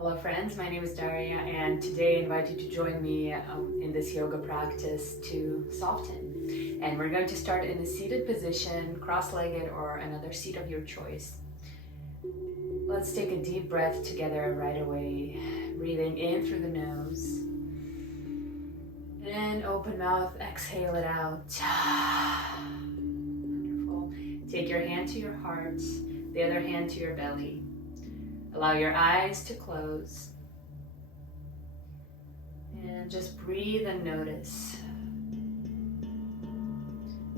Hello friends, my name is Daria and today I invite you to join me in this yoga practice to soften. And we're going to start in a seated position, cross-legged or another seat of your choice. Let's take a deep breath together right away, breathing in through the nose. And open mouth, exhale it out. Wonderful. Take your hand to your heart, the other hand to your belly. Allow your eyes to close. And just breathe and notice.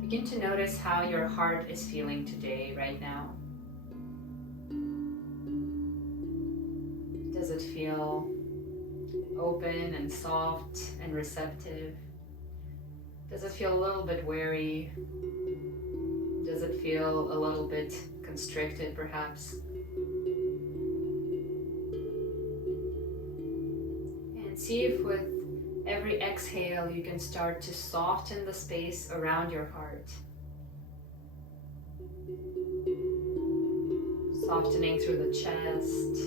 Begin to notice how your heart is feeling today, right now. Does it feel open and soft and receptive? Does it feel a little bit wary? Does it feel a little bit constricted, perhaps? And see if with every exhale you can start to soften the space around your heart. Softening through the chest,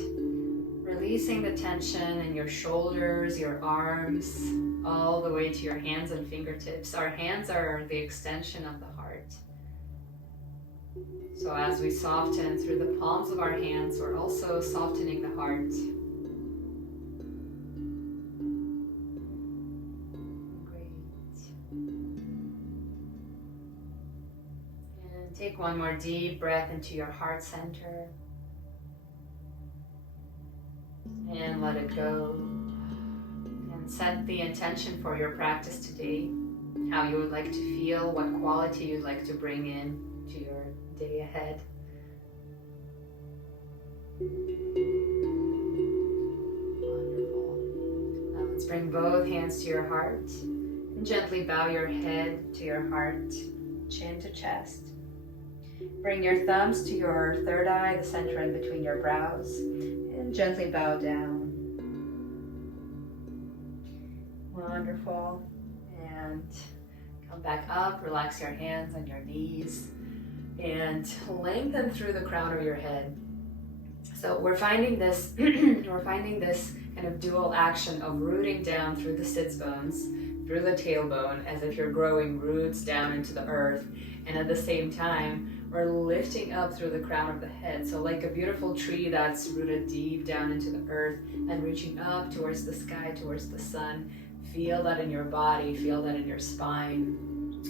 releasing the tension in your shoulders, your arms, all the way to your hands and fingertips. Our hands are the extension of the heart. So as we soften through the palms of our hands, we're also softening the heart. Take one more deep breath into your heart center and let it go. And set the intention for your practice today, how you would like to feel, what quality you'd like to bring in to your day ahead. Wonderful. Now let's bring both hands to your heart and gently bow your head to your heart, chin to chest. Bring your thumbs to your third eye, the center in between your brows, and gently bow down. Wonderful. And come back up, relax your hands on your knees, and lengthen through the crown of your head. So we're finding this, kind of dual action of rooting down through the sits bones, through the tailbone, as if you're growing roots down into the earth, and at the same time, we're lifting up through the crown of the head. So like a beautiful tree that's rooted deep down into the earth and reaching up towards the sky, towards the sun. Feel that in your body, feel that in your spine.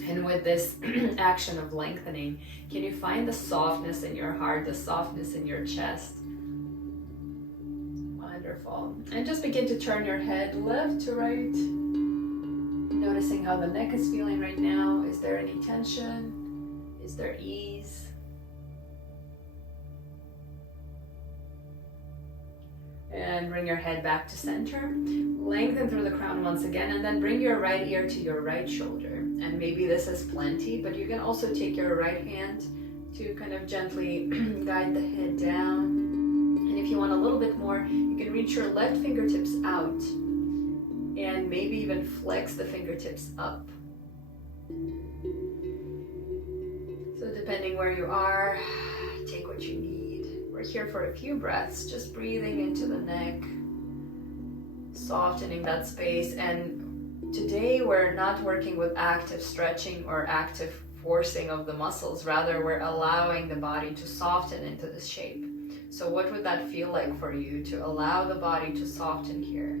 And with this action of lengthening, can you find the softness in your heart, the softness in your chest? Wonderful. And just begin to turn your head left to right. Noticing how the neck is feeling right now. Is there any tension? Is there ease? And bring your head back to center. Lengthen through the crown once again, and then bring your right ear to your right shoulder. And maybe this is plenty, but you can also take your right hand to kind of gently guide the head down. And if you want a little bit more, you can reach your left fingertips out and maybe even flex the fingertips up. So depending where you are, take what you need. We're here for a few breaths, just breathing into the neck, softening that space. And today we're not working with active stretching or active forcing of the muscles. Rather, we're allowing the body to soften into this shape. So what would that feel like for you to allow the body to soften here?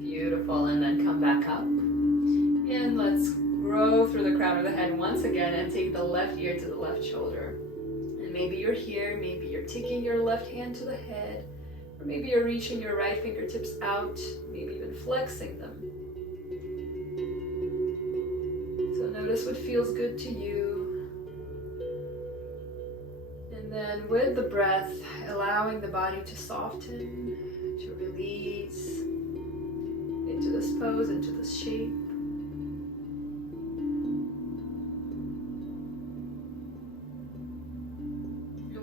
Beautiful. And then come back up. And let's grow through the crown of the head once again and take the left ear to the left shoulder. And maybe you're here, maybe you're taking your left hand to the head, or maybe you're reaching your right fingertips out, maybe even flexing them. So notice what feels good to you. And then with the breath, allowing the body to soften, to release into this pose, into this shape.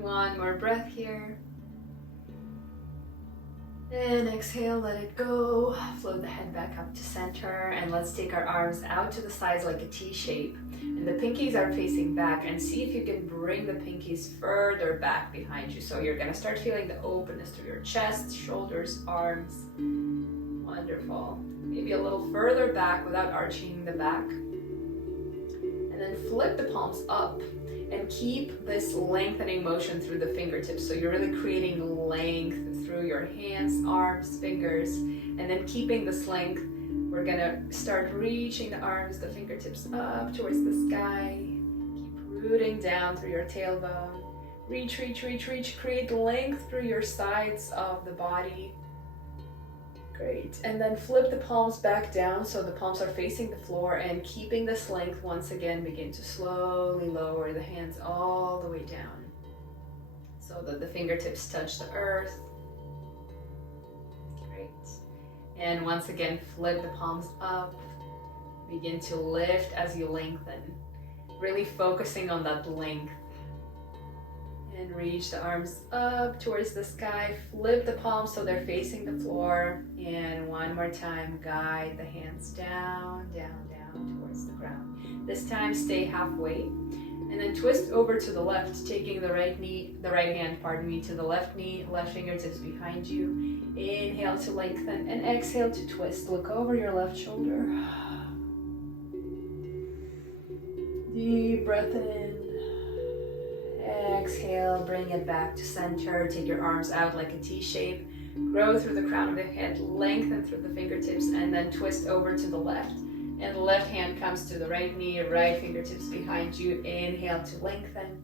One more breath here. And exhale, let it go. Float the head back up to center. And let's take our arms out to the sides like a T shape. And the pinkies are facing back, and see if you can bring the pinkies further back behind you. So you're gonna start feeling the openness through your chest, shoulders, arms. Wonderful. Maybe a little further back without arching the back. And then flip the palms up and keep this lengthening motion through the fingertips. So you're really creating length through your hands, arms, fingers, and then keeping this length. We're gonna start reaching the arms, the fingertips up towards the sky. Keep rooting down through your tailbone. Reach, reach, reach, reach. Create length through your sides of the body. Great. And then flip the palms back down so the palms are facing the floor, and keeping this length once again, begin to slowly lower the hands all the way down so that the fingertips touch the earth. Great. And once again, flip the palms up. Begin to lift as you lengthen, really focusing on that length. And reach the arms up towards the sky. Flip the palms so they're facing the floor. And one more time, guide the hands down, down, down towards the ground. This time, stay halfway. And then twist over to the left, taking the right hand, to the left knee, left fingertips behind you. Inhale to lengthen and exhale to twist. Look over your left shoulder. Deep breath in. Exhale, bring it back to center. Take your arms out like a T shape. Grow through the crown of the head, lengthen through the fingertips, and then twist over to the left. And the left hand comes to the right knee, right fingertips behind you. Inhale to lengthen.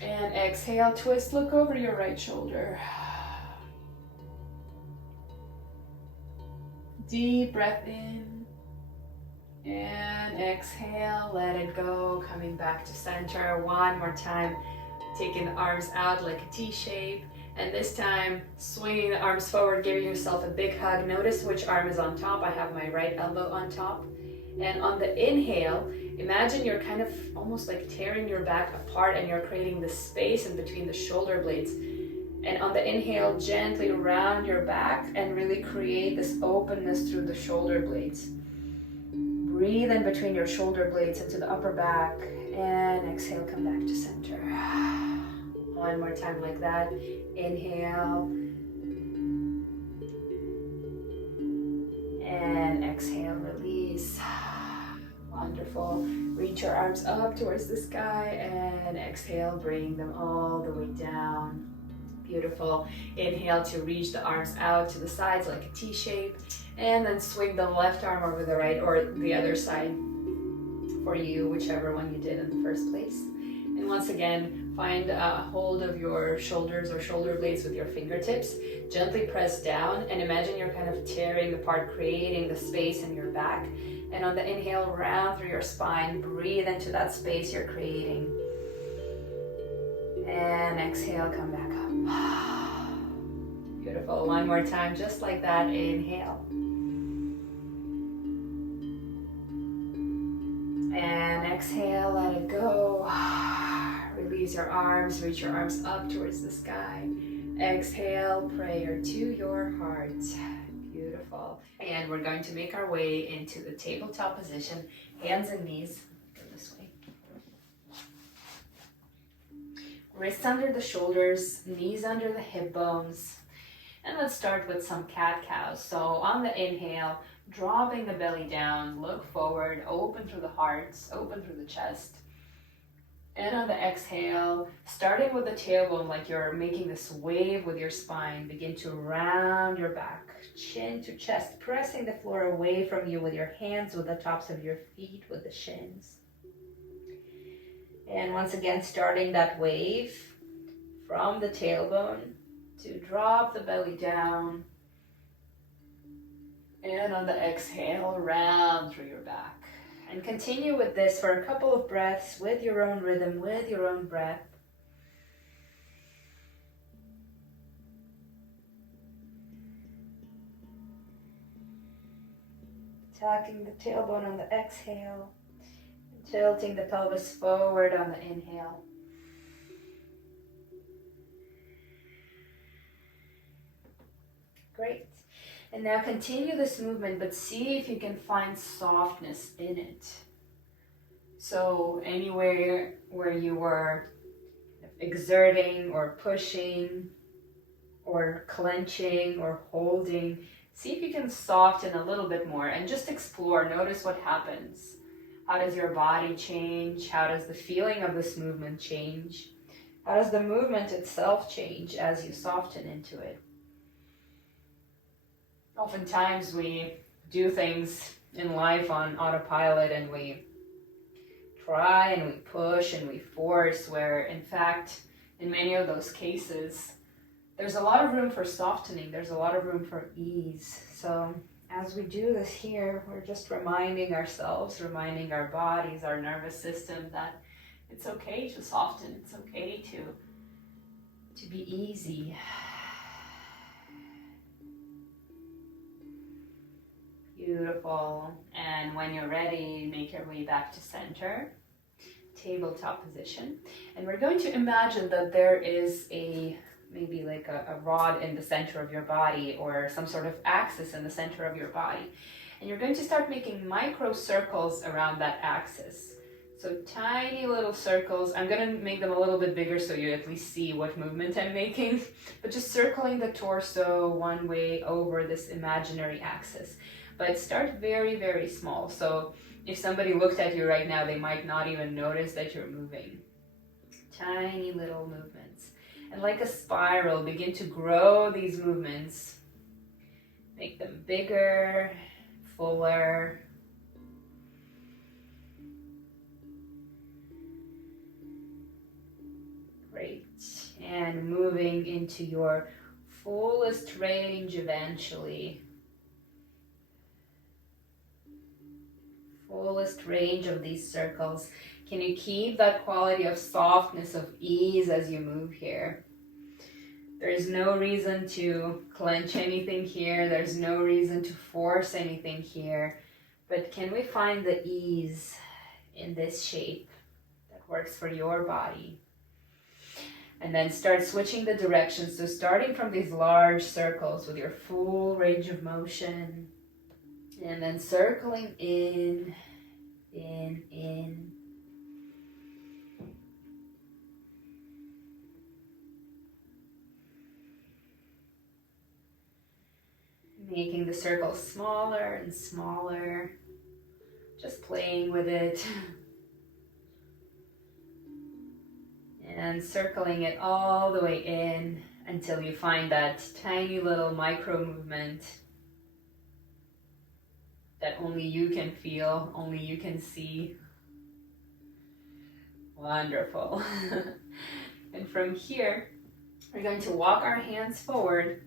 And exhale, twist, look over your right shoulder. Deep breath in. And exhale, let it go, coming back to center. One more time, taking the arms out like a T shape. And this time, swinging the arms forward, giving yourself a big hug. Notice which arm is on top. I have my right elbow on top. And on the inhale, imagine you're kind of almost like tearing your back apart, and you're creating this space in between the shoulder blades. And on the inhale, gently round your back and really create this openness through the shoulder blades. Breathe in between your shoulder blades into the upper back, and exhale, come back to center. One more time like that. Inhale. And exhale, release. Wonderful. Reach your arms up towards the sky, and exhale, bring them all the way down. Beautiful. Inhale to reach the arms out to the sides like a T shape, and then swing the left arm over the right, or the other side for you, whichever one you did in the first place. And once again, find a hold of your shoulders or shoulder blades with your fingertips. Gently press down, and imagine you're kind of tearing apart, creating the space in your back. And on the inhale, round through your spine, breathe into that space you're creating. And exhale, come back up. Beautiful. One more time, just like that. Inhale. And exhale, let it go. Release your arms, reach your arms up towards the sky. Exhale, prayer to your heart. Beautiful. And we're going to make our way into the tabletop position, hands and knees. Go this way. Wrists under the shoulders, knees under the hip bones. And let's start with some cat-cows. So on the inhale, dropping the belly down, look forward, open through the heart, open through the chest. And on the exhale, starting with the tailbone, like you're making this wave with your spine, begin to round your back, chin to chest, pressing the floor away from you with your hands, with the tops of your feet, with the shins. And once again, starting that wave from the tailbone to drop the belly down. And on the exhale, round through your back. And continue with this for a couple of breaths with your own rhythm, with your own breath. Tucking the tailbone on the exhale, tilting the pelvis forward on the inhale. Great. And now continue this movement, but see if you can find softness in it. So anywhere where you were exerting or pushing or clenching or holding, see if you can soften a little bit more and just explore. Notice what happens. How does your body change? How does the feeling of this movement change? How does the movement itself change as you soften into it? Oftentimes we do things in life on autopilot and we try and we push and we force, where in fact, in many of those cases, there's a lot of room for softening. There's a lot of room for ease. So as we do this here, we're just reminding ourselves, reminding our bodies, our nervous system that it's okay to soften. It's okay to be easy. Beautiful. And when you're ready, make your way back to center, tabletop position. And we're going to imagine that there is maybe like a rod in the center of your body, or some sort of axis in the center of your body. And you're going to start making micro circles around that axis. So tiny little circles. I'm going to make them a little bit bigger so you at least see what movement I'm making. But just circling the torso one way over this imaginary axis. But start very, very small. So if somebody looked at you right now, they might not even notice that you're moving. Tiny little movements. And like a spiral, begin to grow these movements. Make them bigger, fuller. Great. And moving into your fullest range eventually. Fullest range of these circles. Can you keep that quality of softness, of ease as you move here? There's no reason to clench anything here. There's no reason to force anything here. But can we find the ease in this shape that works for your body? And then start switching the directions. So starting from these large circles with your full range of motion. And then circling in. Making the circle smaller and smaller. Just playing with it. And circling it all the way in until you find that tiny little micro movement that only you can feel, only you can see. Wonderful. And from here, we're going to walk our hands forward,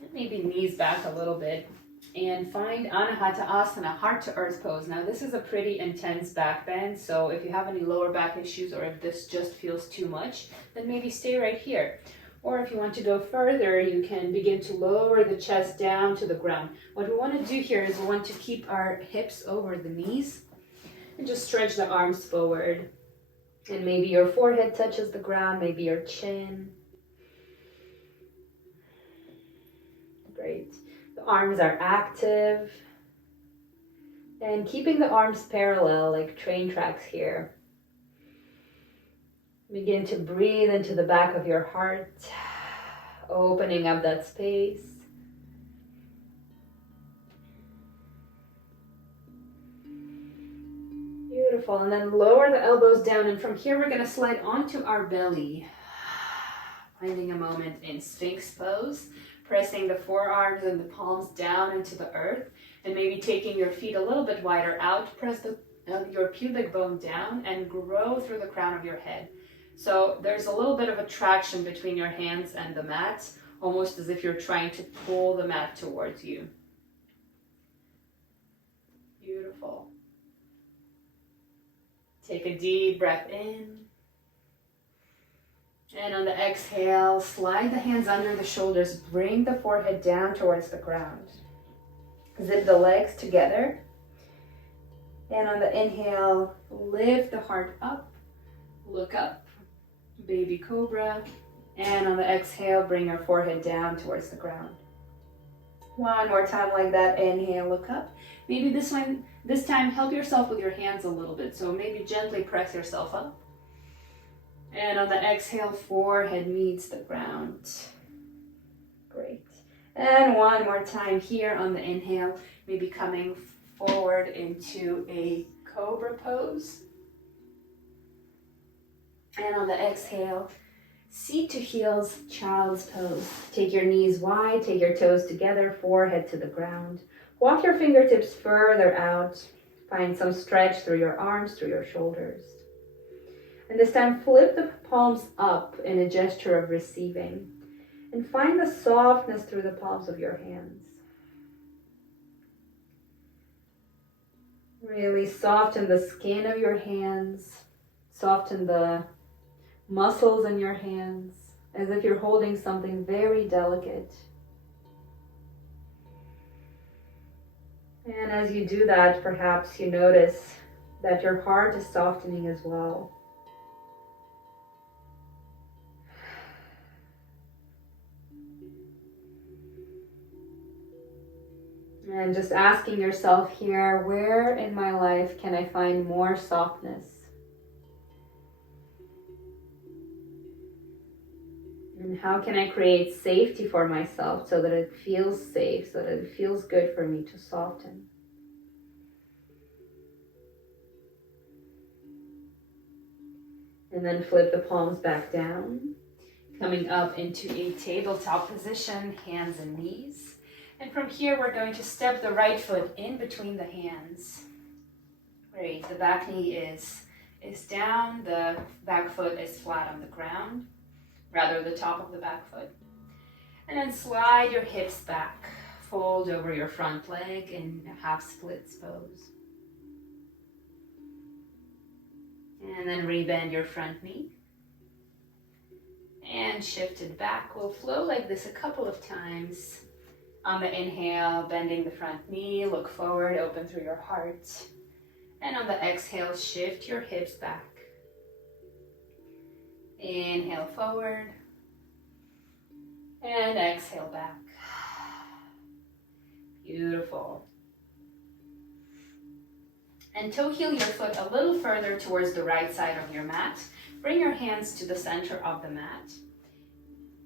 and maybe knees back a little bit, and find Anahata Asana, heart to earth pose. Now this is a pretty intense back bend, so if you have any lower back issues or if this just feels too much, then maybe stay right here. Or if you want to go further, you can begin to lower the chest down to the ground. What we want to do here is we want to keep our hips over the knees and just stretch the arms forward. And maybe your forehead touches the ground, maybe your chin. Great. The arms are active. And keeping the arms parallel like train tracks here. Begin to breathe into the back of your heart, opening up that space. Beautiful, and then lower the elbows down, and from here we're going to slide onto our belly. Finding a moment in Sphinx Pose, pressing the forearms and the palms down into the earth, and maybe taking your feet a little bit wider out, press your pubic bone down and grow through the crown of your head. So there's a little bit of a traction between your hands and the mat, almost as if you're trying to pull the mat towards you. Beautiful. Take a deep breath in. And on the exhale, slide the hands under the shoulders, bring the forehead down towards the ground. Zip the legs together. And on the inhale, lift the heart up, look up. Baby cobra, and on the exhale bring your forehead down towards the ground. One more time like that. Inhale, look up. Maybe this time help yourself with your hands a little bit. So maybe gently press yourself up. And on the exhale, forehead meets the ground. Great. And one more time here on the inhale, maybe coming forward into a cobra pose. And on the exhale, seat to heels, child's pose. Take your knees wide, take your toes together, forehead to the ground. Walk your fingertips further out. Find some stretch through your arms, through your shoulders. And this time, flip the palms up in a gesture of receiving. And find the softness through the palms of your hands. Really soften the skin of your hands. Soften the muscles in your hands, as if you're holding something very delicate. And as you do that, perhaps you notice that your heart is softening as well. And just asking yourself here, where in my life can I find more softness? And how can I create safety for myself so that it feels safe, so that it feels good for me to soften? And then flip the palms back down, coming up into a tabletop position, hands and knees. And from here, we're going to step the right foot in between the hands. Great, the back knee is down, the back foot is flat on the ground, rather the top of the back foot. And then slide your hips back, fold over your front leg in a half splits pose. And then rebend your front knee. And shift it back. We'll flow like this a couple of times. On the inhale, bending the front knee, look forward, open through your heart. And on the exhale, shift your hips back. Inhale forward. And exhale back. Beautiful. And toe heel your foot a little further towards the right side of your mat. Bring your hands to the center of the mat.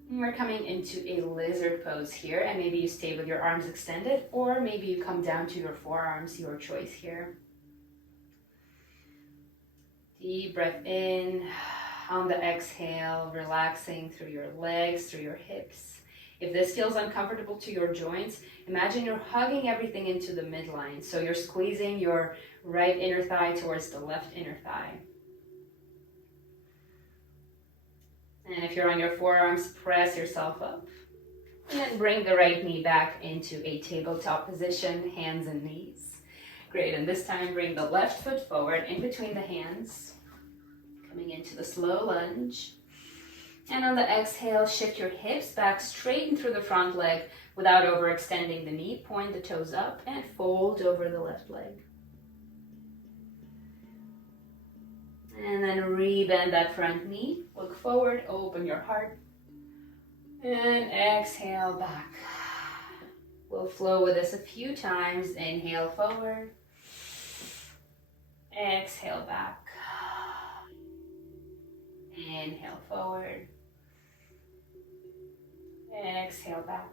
And we're coming into a lizard pose here, and maybe you stay with your arms extended, or maybe you come down to your forearms, your choice here. Deep breath in. On the exhale, relaxing through your legs, through your hips. If this feels uncomfortable to your joints, imagine you're hugging everything into the midline. So you're squeezing your right inner thigh towards the left inner thigh. And if you're on your forearms, press yourself up. And then bring the right knee back into a tabletop position, hands and knees. Great, and this time bring the left foot forward in between the hands. Coming into the slow lunge. And on the exhale, shift your hips back, straighten through the front leg without overextending the knee. Point the toes up and fold over the left leg. And then rebend that front knee. Look forward, open your heart. And exhale back. We'll flow with this a few times. Inhale forward. Exhale back. Inhale forward. Exhale back.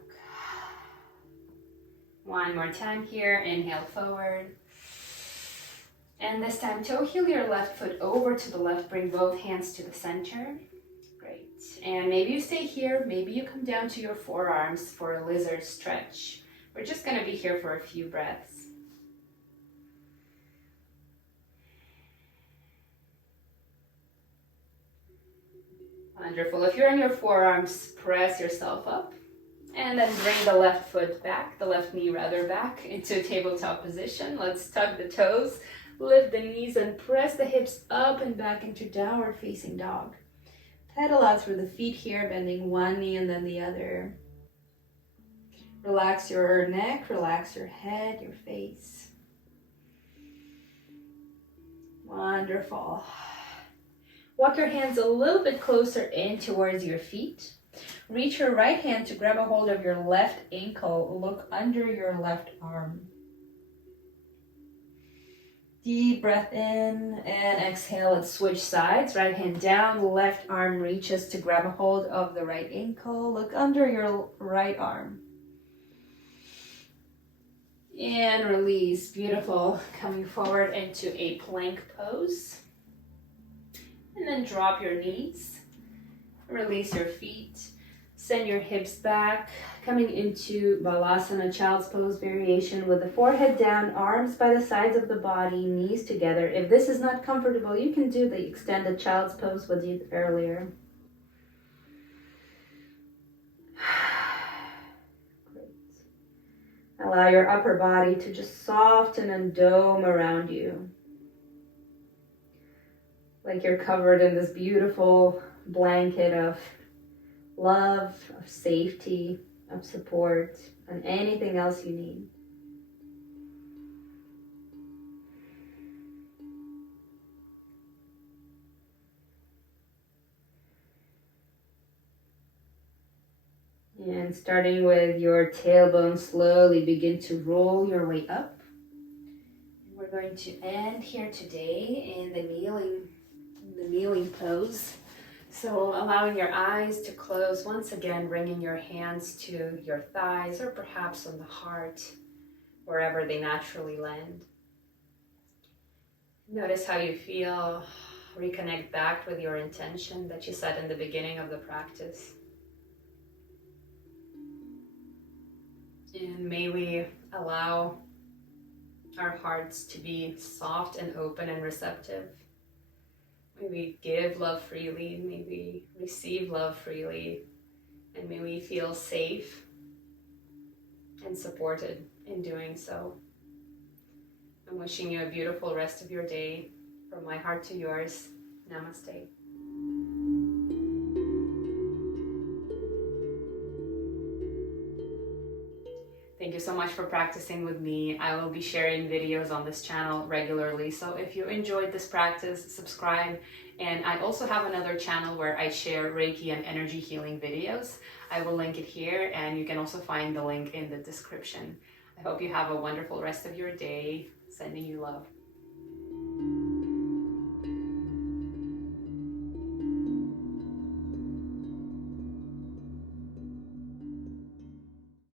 One more time here. Inhale forward. And this time, toe heel your left foot over to the left. Bring both hands to the center. Great. And maybe you stay here. Maybe you come down to your forearms for a lizard stretch. We're just going to be here for a few breaths. Wonderful. If you're on your forearms, press yourself up. And then bring the left foot back, the left knee rather back into a tabletop position. Let's tuck the toes. Lift the knees and press the hips up and back into downward facing dog. Pedal out through the feet here, bending one knee and then the other. Relax your neck, relax your head, your face. Wonderful. Walk your hands a little bit closer in towards your feet. Reach your right hand to grab a hold of your left ankle. Look under your left arm. Deep breath in and exhale. Let's switch sides. Right hand down, left arm reaches to grab a hold of the right ankle. Look under your right arm. And release. Beautiful. Coming forward into a plank pose. And then drop your knees. Release your feet. Send your hips back. Coming into Balasana, Child's Pose variation with the forehead down, arms by the sides of the body, knees together. If this is not comfortable, you can do the extended Child's Pose we did earlier. Great. Allow your upper body to just soften and dome around you. Like you're covered in this beautiful blanket of love, of safety, of support, and anything else you need. And starting with your tailbone, slowly begin to roll your way up. And we're going to end here today in the kneeling pose. So allowing your eyes to close, once again bringing your hands to your thighs or perhaps on the heart, wherever they naturally land. Notice how you feel. Reconnect back with your intention that you set in the beginning of the practice. And may we allow our hearts to be soft and open and receptive. May we give love freely, may we receive love freely, and may we feel safe and supported in doing so. I'm wishing you a beautiful rest of your day. From my heart to yours, namaste. Thank you so much for practicing with me. I will be sharing videos on this channel regularly, so if you enjoyed this practice, subscribe. And I also have another channel where I share Reiki and energy healing videos. I will link it here, and you can also find the link in the description. I hope you have a wonderful rest of your day. Sending you love.